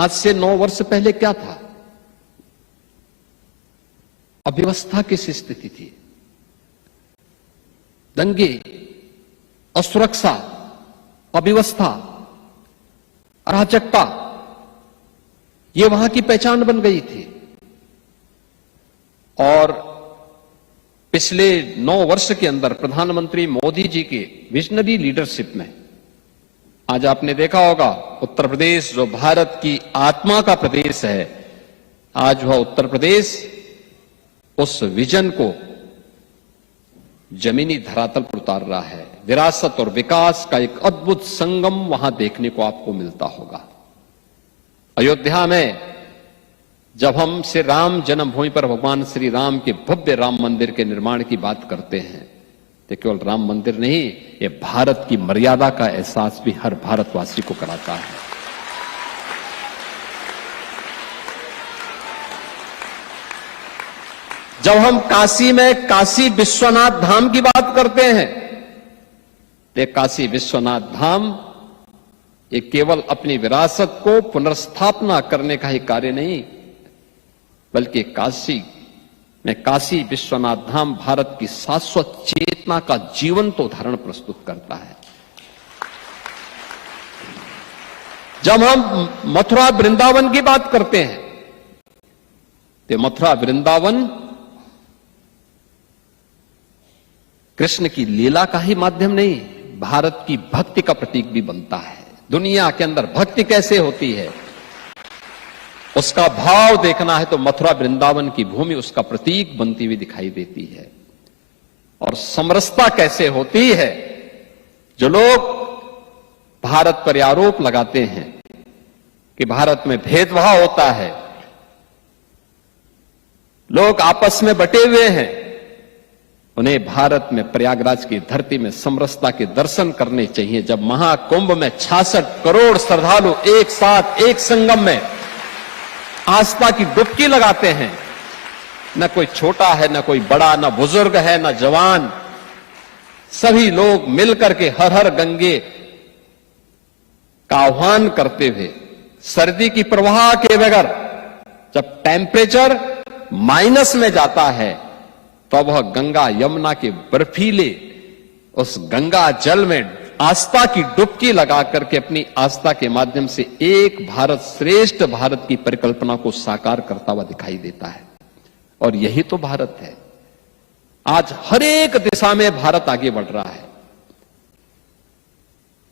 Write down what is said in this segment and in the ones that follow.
आज से 9 वर्ष पहले क्या था? अव्यवस्था की स्थिति थी, दंगे, असुरक्षा, अव्यवस्था, अराजकता, ये वहां की पहचान बन गई थी। और पिछले 9 वर्ष के अंदर प्रधानमंत्री मोदी जी के विजनरी लीडरशिप में आज आपने देखा होगा उत्तर प्रदेश जो भारत की आत्मा का प्रदेश है, आज वह उत्तर प्रदेश उस विजन को जमीनी धरातल पर उतार रहा है। विरासत और विकास का एक अद्भुत संगम वहां देखने को आपको मिलता होगा। अयोध्या में जब हम श्री राम जन्मभूमि पर भगवान श्री राम के भव्य राम मंदिर के निर्माण की बात करते हैं तो केवल राम मंदिर नहीं, ये भारत की मर्यादा का एहसास भी हर भारतवासी को कराता है। जब हम काशी में काशी विश्वनाथ धाम की बात करते हैं तो काशी विश्वनाथ धाम ये केवल अपनी विरासत को पुनर्स्थापना करने का ही कार्य नहीं, बल्कि काशी में काशी विश्वनाथ धाम भारत की शाश्वत चेतना का जीवंत उदाहरण प्रस्तुत करता है। जब हम मथुरा वृंदावन की बात करते हैं तो मथुरा वृंदावन कृष्ण की लीला का ही माध्यम नहीं, भारत की भक्ति का प्रतीक भी बनता है। दुनिया के अंदर भक्ति कैसे होती है उसका भाव देखना है तो मथुरा वृंदावन की भूमि उसका प्रतीक बनती हुई दिखाई देती है। और समरसता कैसे होती है, जो लोग भारत पर आरोप लगाते हैं कि भारत में भेदभाव होता है, लोग आपस में बटे हुए हैं, उन्हें भारत में प्रयागराज की धरती में समरसता के दर्शन करने चाहिए। जब महाकुंभ में 66 करोड़ श्रद्धालु एक साथ एक संगम में आस्था की डुबकी लगाते हैं, न कोई छोटा है, न कोई बड़ा, न बुजुर्ग है, न जवान, सभी लोग मिलकर के हर हर गंगे का आह्वान करते हुए सर्दी की प्रवाह के बगैर जब टेम्परेचर माइनस में जाता है तो वह गंगा यमुना के बर्फीले उस गंगा जल में आस्था की डुबकी लगा करके अपनी आस्था के माध्यम से एक भारत श्रेष्ठ भारत की परिकल्पना को साकार करता हुआ दिखाई देता है। और यही तो भारत है। आज हर एक दिशा में भारत आगे बढ़ रहा है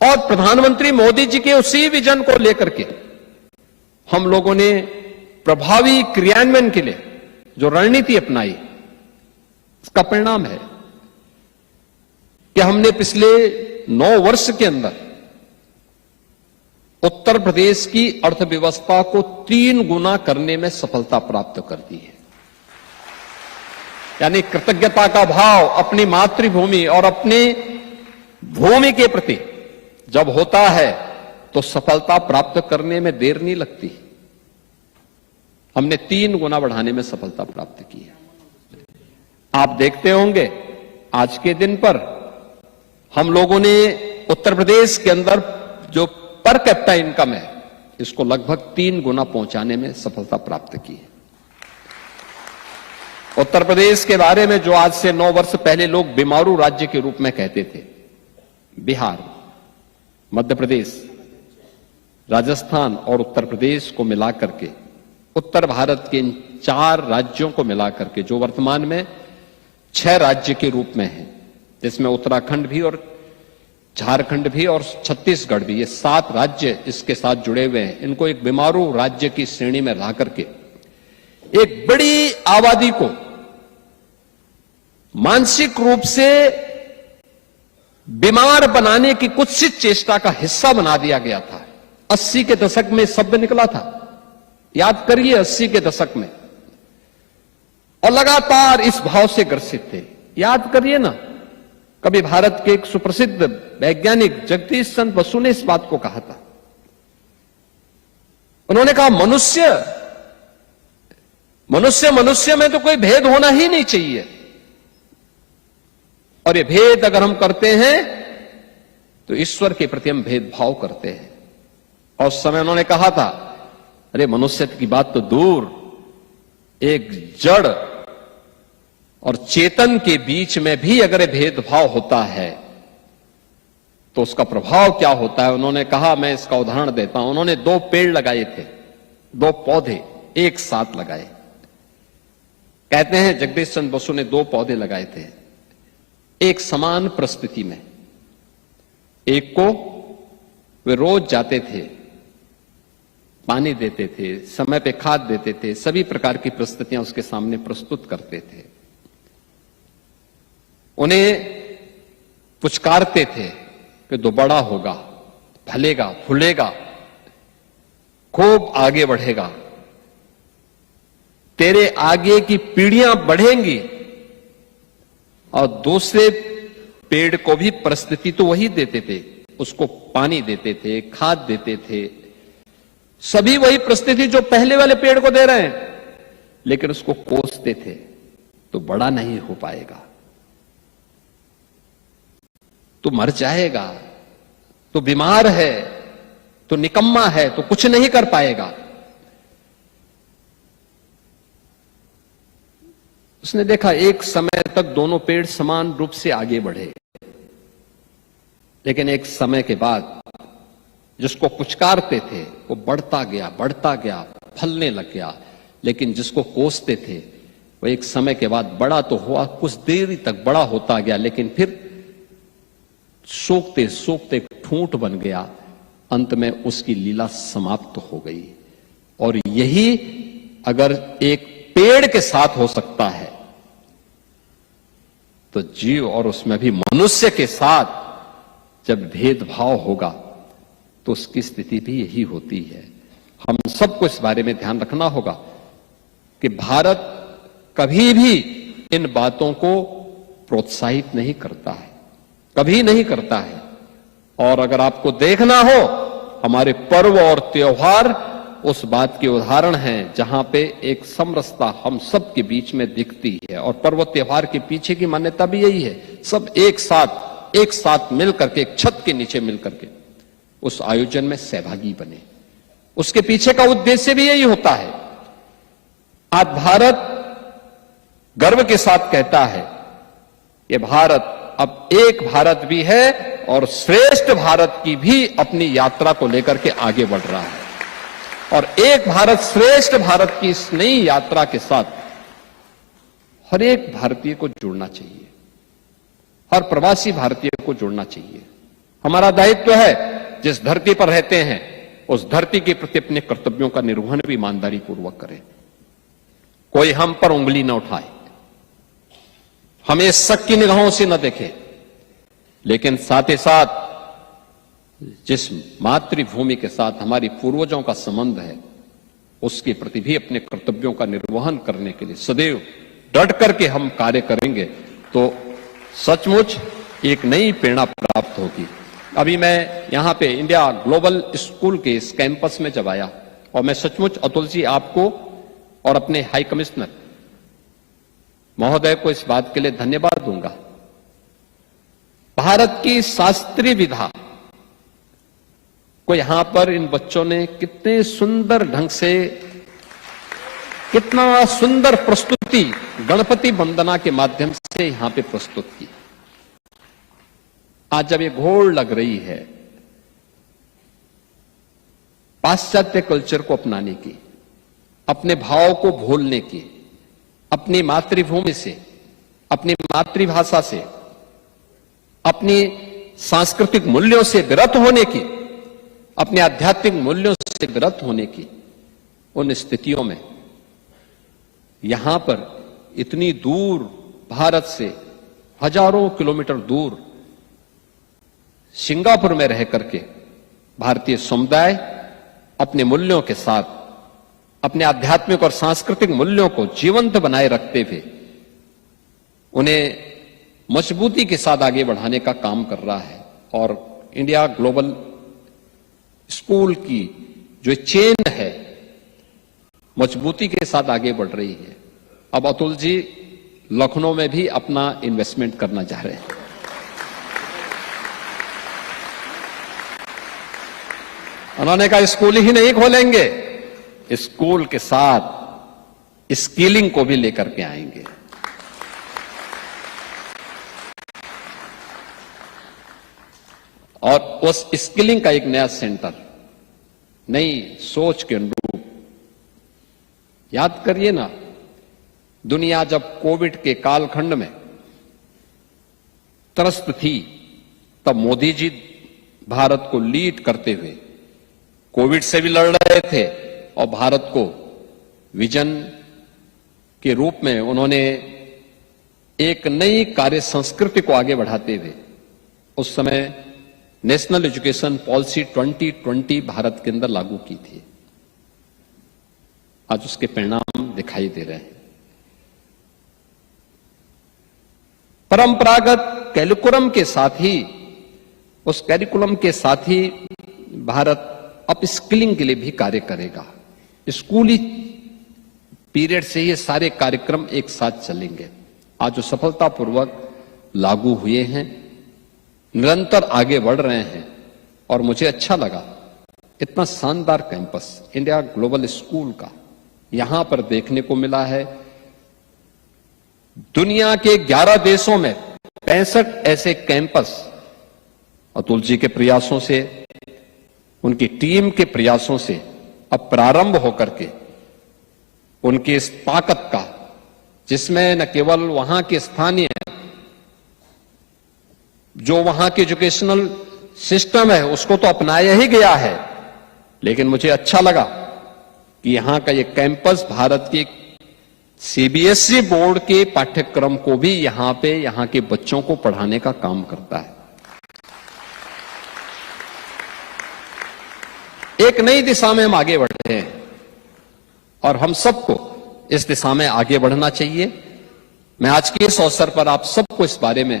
और प्रधानमंत्री मोदी जी के उसी विजन को लेकर के हम लोगों ने प्रभावी क्रियान्वयन के लिए जो रणनीति अपनाई, इसका परिणाम है कि हमने पिछले 9 वर्ष के अंदर उत्तर प्रदेश की अर्थव्यवस्था को 3 गुना करने में सफलता प्राप्त कर दी है। यानी कृतज्ञता का भाव अपनी मातृभूमि और अपनी भूमि के प्रति जब होता है तो सफलता प्राप्त करने में देर नहीं लगती। हमने 3 गुना बढ़ाने में सफलता प्राप्त की है। आप देखते होंगे आज के दिन पर हम लोगों ने उत्तर प्रदेश के अंदर जो पर कैपिटा इनकम है इसको लगभग 3 गुना पहुंचाने में सफलता प्राप्त की है। उत्तर प्रदेश के बारे में जो आज से 9 वर्ष पहले लोग बीमारू राज्य के रूप में कहते थे, बिहार, मध्य प्रदेश, राजस्थान और उत्तर प्रदेश को मिलाकर के उत्तर भारत के इन 4 राज्यों को मिलाकर के जो वर्तमान में 6 राज्य के रूप में है, जिसमें उत्तराखंड भी और झारखंड भी और छत्तीसगढ़ भी, ये 7 राज्य इसके साथ जुड़े हुए हैं। इनको एक बीमारू राज्य की श्रेणी में ला करके एक बड़ी आबादी को मानसिक रूप से बीमार बनाने की कुत्सित चेष्टा का हिस्सा बना दिया गया था। 80 के दशक में शब्द निकला था, याद करिए 80 के दशक में, और लगातार इस भाव से ग्रसित थे। याद करिए ना, कभी भारत के एक सुप्रसिद्ध वैज्ञानिक जगदीश चंद्र बसु ने इस बात को कहा था। उन्होंने कहा मनुष्य में तो कोई भेद होना ही नहीं चाहिए, और ये भेद अगर हम करते हैं तो ईश्वर के प्रति हम भेदभाव करते हैं। और उस समय उन्होंने कहा था अरे मनुष्य की बात तो दूर, एक जड़ और चेतन के बीच में भी अगर भेदभाव होता है तो उसका प्रभाव क्या होता है। उन्होंने कहा, मैं इसका उदाहरण देता हूं, उन्होंने 2 पेड़ लगाए थे, 2 पौधे एक साथ लगाए। कहते हैं जगदीश चंद्र बसु ने 2 पौधे लगाए थे एक समान परिस्थिति में। एक को वे रोज जाते थे, पानी देते थे, समय पे खाद देते थे, सभी प्रकार की परिस्थितियां उसके सामने प्रस्तुत करते थे, उन्हें पुचकारते थे कि तो बड़ा होगा, फलेगा, फूलेगा, खूब आगे बढ़ेगा, तेरे आगे की पीढ़ियां बढ़ेंगी। और दूसरे पेड़ को भी परिस्थिति तो वही देते थे, उसको पानी देते थे, खाद देते थे, सभी वही परिस्थिति जो पहले वाले पेड़ को दे रहे हैं, लेकिन उसको कोसते थे तो बड़ा नहीं हो पाएगा, तो मर जाएगा, तो बीमार है, तो निकम्मा है, तो कुछ नहीं कर पाएगा। उसने देखा एक समय तक दोनों पेड़ समान रूप से आगे बढ़े, लेकिन एक समय के बाद जिसको पुचकारते थे वो बढ़ता गया, फलने लग गया, लेकिन जिसको कोसते थे वो एक समय के बाद बड़ा तो हुआ, कुछ देर तक बड़ा होता गया, लेकिन फिर सूखते सूखते ठूंठ बन गया, अंत में उसकी लीला समाप्त हो गई। और यही अगर एक पेड़ के साथ हो सकता है तो जीव और उसमें भी मनुष्य के साथ जब भेदभाव होगा तो उसकी स्थिति भी यही होती है। हम सबको इस बारे में ध्यान रखना होगा कि भारत कभी भी इन बातों को प्रोत्साहित नहीं करता है, कभी नहीं करता है। और अगर आपको देखना हो, हमारे पर्व और त्योहार उस बात के उदाहरण हैं जहां पे एक समरसता हम सब के बीच में दिखती है। और पर्व त्योहार के पीछे की मान्यता भी यही है, सब एक साथ मिल करके, एक छत के नीचे मिल करके उस आयोजन में सहभागी बने। उसके पीछे का उद्देश्य भी यही होता है। आज भारत गर्व के साथ कहता है, ये भारत अब एक भारत भी है और श्रेष्ठ भारत की भी अपनी यात्रा को लेकर के आगे बढ़ रहा है। और एक भारत श्रेष्ठ भारत की इस नई यात्रा के साथ हर एक भारतीय को जुड़ना चाहिए, हर प्रवासी भारतीय को जुड़ना चाहिए। हमारा दायित्व है, जिस धरती पर रहते हैं उस धरती के प्रति अपने कर्तव्यों का निर्वहन भी ईमानदारी पूर्वक करें। कोई हम पर उंगली न उठाए, हमें शक की निगाहों से न देखे, लेकिन साथ ही साथ जिस मातृभूमि के साथ हमारी पूर्वजों का संबंध है उसके प्रति भी अपने कर्तव्यों का निर्वहन करने के लिए सदैव डट करके हम कार्य करेंगे तो सचमुच एक नई प्रेरणा प्राप्त होगी। अभी मैं यहां पे इंडिया ग्लोबल स्कूल के इस कैंपस में जब आया, और मैं सचमुच अतुल जी आपको और अपने हाई कमिश्नर महोदय को इस बात के लिए धन्यवाद दूंगा। भारत की शास्त्रीय विधा को यहां पर इन बच्चों ने कितने सुंदर ढंग से, कितना सुंदर प्रस्तुति गणपति वंदना के माध्यम से यहां पे प्रस्तुत की। आज जब ये घोड़ लग रही है पाश्चात्य कल्चर को अपनाने की, अपने भाव को भूलने की, अपनी मातृभूमि से, अपनी मातृभाषा से, अपनी सांस्कृतिक मूल्यों से विरत होने की, अपने आध्यात्मिक मूल्यों से विरत होने की, उन स्थितियों में यहां पर इतनी दूर भारत से हजारों किलोमीटर दूर सिंगापुर में रह करके भारतीय समुदाय अपने मूल्यों के साथ, अपने आध्यात्मिक और सांस्कृतिक मूल्यों को जीवंत बनाए रखते हुए उन्हें मजबूती के साथ आगे बढ़ाने का काम कर रहा है। और इंडिया ग्लोबल स्कूल की जो चेन है मजबूती के साथ आगे बढ़ रही है। अब अतुल जी लखनऊ में भी अपना इन्वेस्टमेंट करना चाह रहे हैं। उन्होंने कहा स्कूल ही नहीं खोलेंगे, स्कूल के साथ स्किलिंग को भी लेकर के आएंगे। और उस स्किलिंग का एक नया सेंटर, नई सोच के अनुरूप। याद करिए ना, दुनिया जब कोविड के कालखंड में त्रस्त थी, तब मोदी जी भारत को लीड करते हुए कोविड से भी लड़ रहे थे और भारत को विजन के रूप में उन्होंने एक नई कार्य संस्कृति को आगे बढ़ाते हुए उस समय नेशनल एजुकेशन पॉलिसी 2020 भारत के अंदर लागू की थी। आज उसके परिणाम दिखाई दे रहे हैं। परंपरागत कैरिकुलम के साथ ही, उस कैरिकुलम के साथ ही भारत अप स्किलिंग के लिए भी कार्य करेगा। स्कूली पीरियड से ये सारे कार्यक्रम एक साथ चलेंगे। आज जो सफलतापूर्वक लागू हुए हैं, निरंतर आगे बढ़ रहे हैं, और मुझे अच्छा लगा इतना शानदार कैंपस इंडिया ग्लोबल स्कूल का यहां पर देखने को मिला है। दुनिया के 11 देशों में 65 ऐसे कैंपस अतुल जी के प्रयासों से, उनकी टीम के प्रयासों से अब प्रारंभ होकर के उनकी इस ताकत का, जिसमें न केवल वहां के स्थानीय जो वहां के एजुकेशनल सिस्टम है उसको तो अपनाया ही गया है, लेकिन मुझे अच्छा लगा कि यहां का ये कैंपस भारत के सीबीएसई बोर्ड के पाठ्यक्रम को भी यहां पे यहां के बच्चों को पढ़ाने का काम करता है। एक नई दिशा में हम आगे बढ़ रहे हैं और हम सबको इस दिशा में आगे बढ़ना चाहिए। मैं आज के इस अवसर पर आप सबको इस बारे में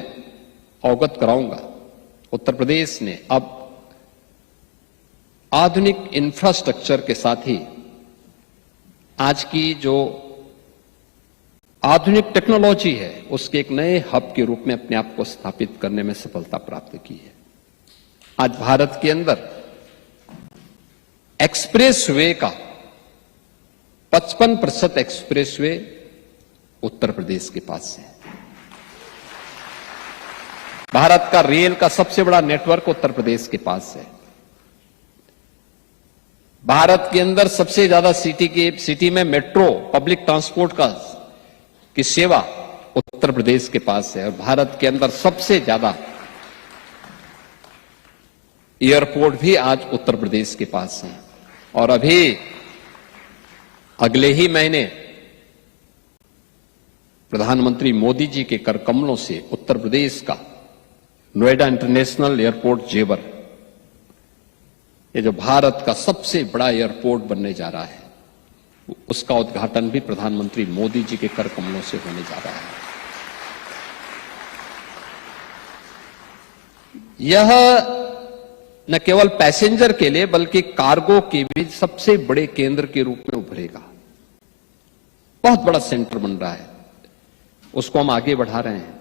अवगत कराऊंगा। उत्तर प्रदेश ने अब आधुनिक इंफ्रास्ट्रक्चर के साथ ही आज की जो आधुनिक टेक्नोलॉजी है उसके एक नए हब के रूप में अपने आप को स्थापित करने में सफलता प्राप्त की है। आज भारत के अंदर एक्सप्रेसवे का 55% एक्सप्रेसवे उत्तर प्रदेश के पास है। भारत का रेल का सबसे बड़ा नेटवर्क उत्तर प्रदेश के पास है। भारत के अंदर सबसे ज्यादा सिटी में मेट्रो पब्लिक ट्रांसपोर्ट की सेवा उत्तर प्रदेश के पास है। और भारत के अंदर सबसे ज्यादा एयरपोर्ट भी आज उत्तर प्रदेश के पास है। और अभी अगले ही महीने प्रधानमंत्री मोदी जी के कर कमलों से उत्तर प्रदेश का नोएडा इंटरनेशनल एयरपोर्ट जेवर, ये जो भारत का सबसे बड़ा एयरपोर्ट बनने जा रहा है, उसका उद्घाटन भी प्रधानमंत्री मोदी जी के कर कमलों से होने जा रहा है। यह न केवल पैसेंजर के लिए बल्कि कार्गो के भी सबसे बड़े केंद्र के रूप में उभरेगा। बहुत बड़ा सेंटर बन रहा है, उसको हम आगे बढ़ा रहे हैं।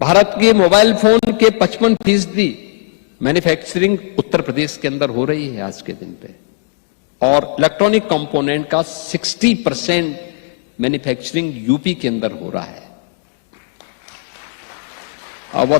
भारत के मोबाइल फोन के 55% मैन्युफैक्चरिंग उत्तर प्रदेश के अंदर हो रही है आज के दिन पे, और इलेक्ट्रॉनिक कंपोनेंट का 60% मैन्युफैक्चरिंग यूपी के अंदर हो रहा है। अब वह